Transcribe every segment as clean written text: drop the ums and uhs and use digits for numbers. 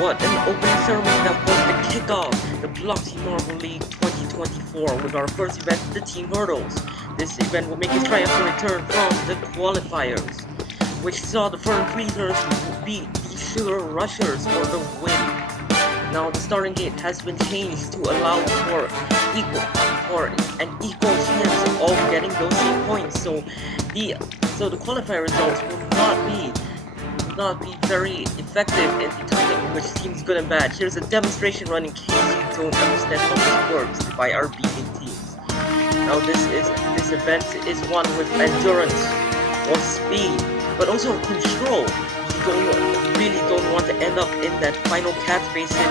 What an opening ceremony that was the kickoff, the Bloxy Marble League 2024 with our first event, the Team Hurdles. This event will make its triumphant return from the qualifiers, which saw the Fern Freezers beat the Sugar Rushers for the win. Now the starting gate has been changed to allow for an equal chance of getting those same points. So the qualifier results will not be very effective in determining which team's good and bad. Here's a demonstration run in case you don't understand how this works by our beating teams. Now this event is one with endurance or speed, but also control. You really don't want to end up in that final catch basin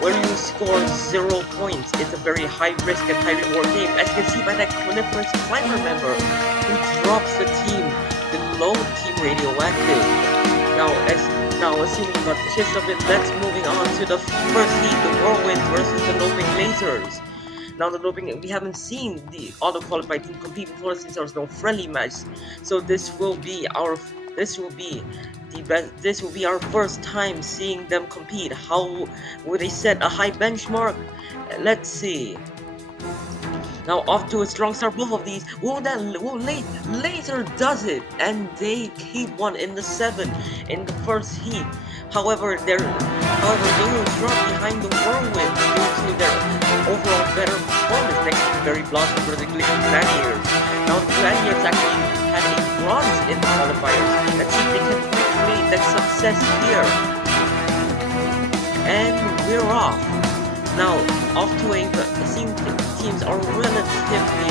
where you score 0 points. It's a very high risk and high reward game, as you can see by that coniferous climber member who drops the team below Team Radioactive. Now assuming you got the gist of it, let's moving on to the first heat, the Whirlwind versus the Loping Lasers. Now the Loping, we haven't seen the auto qualified team compete before since there was no friendly match. So this will be our first time seeing them compete. How will they set a high benchmark? Let's see. Now off to a strong start, both of these. Laser does it, and they keep one in the 7 in the first heat. However, they will drop behind the Whirlwind due to their overall better performance next to Berry Blossom for the Gladiators. Now the Gladiators actually had a bronze in the qualifiers. Let's see if they can recreate that success here. And we're off. Now, off to teams are relatively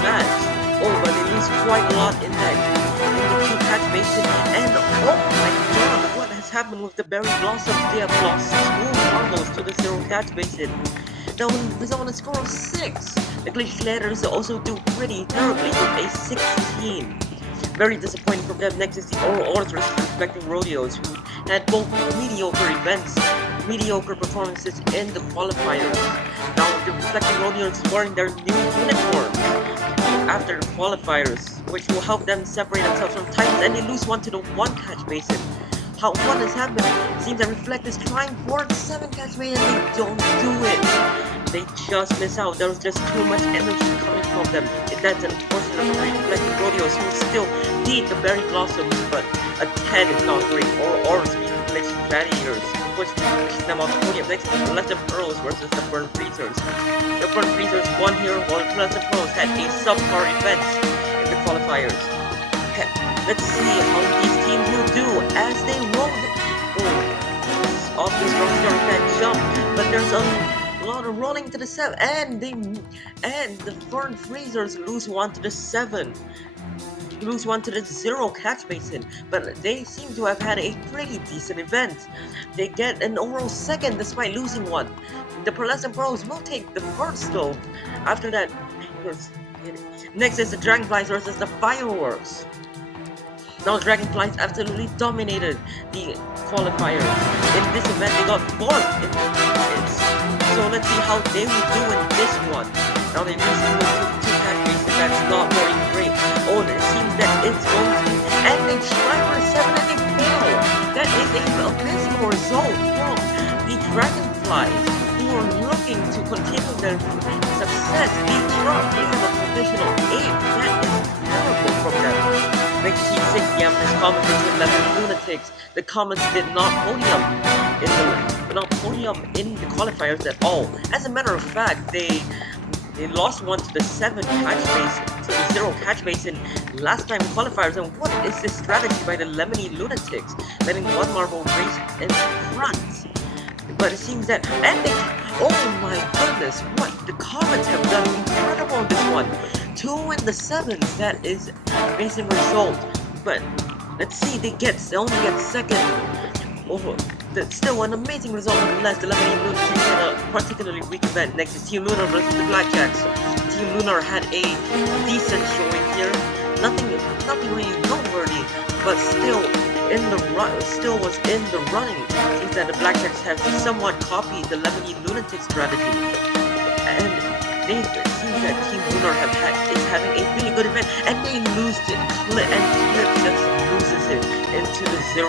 matched. Oh, but they lose quite a lot in the 2 catch basin. And oh my god, what has happened with the Berry Blossoms? They have lost 2 marbles to the 0 catch basin. Now, on a score of 6, the Gladiators also do pretty terribly with a 16. Very disappointing for them. Next is the Oros versus the Reflecting Rodeos, who had both mediocre performances in the qualifiers. Now the Reflecting Rodeos wearing their new uniforms after the qualifiers, which will help them separate themselves from Titans, and they lose one to the 1 catch basin. What has happened? It seems that Reflect is trying for the 7 catch basin and they don't do it. They just miss out. There was just too much energy coming from them. That's unfortunate for the Reflecting Rodeos, who still beat the Berry Blossoms, but a 10 is not great. Or beat the Gladiators, push them off the podium. Next, the Pleasant Pearls versus the Fern Freezers. The Fern Freezers won here, while the Pleasant Pearls had a subpar event in the qualifiers. Let's see how these teams will do as they roll. Off the strong start that jump, but there's a lot of rolling to the 7, and the Fern Freezers lose one to the 7. Lose one to the 0 catch basin, but they seem to have had a pretty decent event. They get an overall 2nd despite losing one. The Pearlescent Pros will take the first though. After that, next is the Dragonflies versus the Fireworks. Now Dragonflies absolutely dominated the qualifiers. In this event, they got 4th. So let's see how they will do in this one. Now they lose to 2 catch basin. That's not very great. Oh, it seems that it's going to be, and they try for a 7 and they fail. That is an abysmal result from the Dragonflies, who are looking to continue their success. They dropped in the provisional 8. That is terrible from them. Next Team 6, the Amethyst Comets versus 11 Lunatics. The Comets did not podium in the qualifiers at all. As a matter of fact, they lost one to the 7 catch basin, to the 0 catch basin last time in qualifiers. And what is this strategy by the Lemony Lunatics, letting 1 marble race in front? But it seems that, oh my goodness, what the Comets have done incredible in this one. 2 in the 7s, that is amazing result. But let's see, they only get 2nd over. That's still an amazing result nonetheless. The Lemony Lunatics had a particularly weak event. Next is Team Lunar versus the Blackjacks. Team Lunar had a decent showing here. Nothing really noteworthy, but still was in the running. Seems that the Blackjacks have somewhat copied the Lemony Lunatic strategy, and it seems that Team Lunar is having a really good event, and they lose it. And Clip just loses it. into the 0.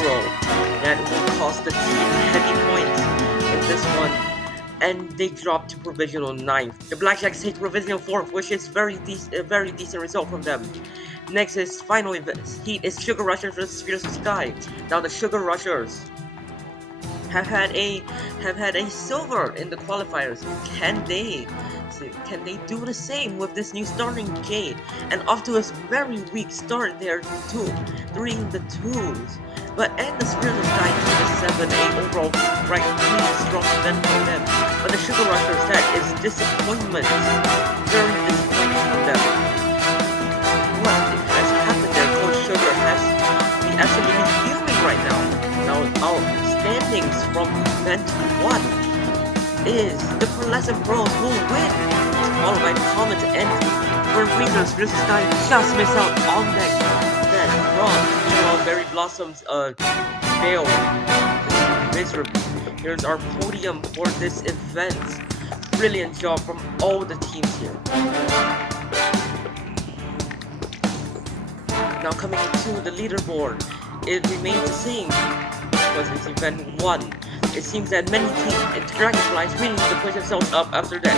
That will cost the team heavy points in this one. And they drop to provisional 9th. The Blackjacks take provisional 4th, which is a very decent result from them. Next is final heat is Sugar Rushers versus Fearless Sky. Now the Sugar Rushers have had a silver in the qualifiers. Can they do the same with this new starting Jade? And off to a very weak start there too, 3 in the 2s. But and the Spirit of Sky to the 7, a overall really strong event for them. But the Sugar Rushers set is disappointment, very disappointing from them. What has happened there? Coach Sugar has been absolutely fuming right now. Now our standings from event 1 is the Pearlescent Bros will win, followed by Comet and Reasons versus Sky just miss out on that bronze. Meanwhile, Berry Blossoms fail miserably. Here's our podium for this event. Brilliant job from all the teams here. Now coming to the leaderboard, it remains the same because it's event 1. It seems that many teams, Dragonflies, really need to push themselves up after that.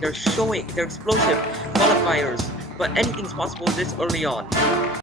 They're showing their explosive qualifiers, but anything's possible this early on.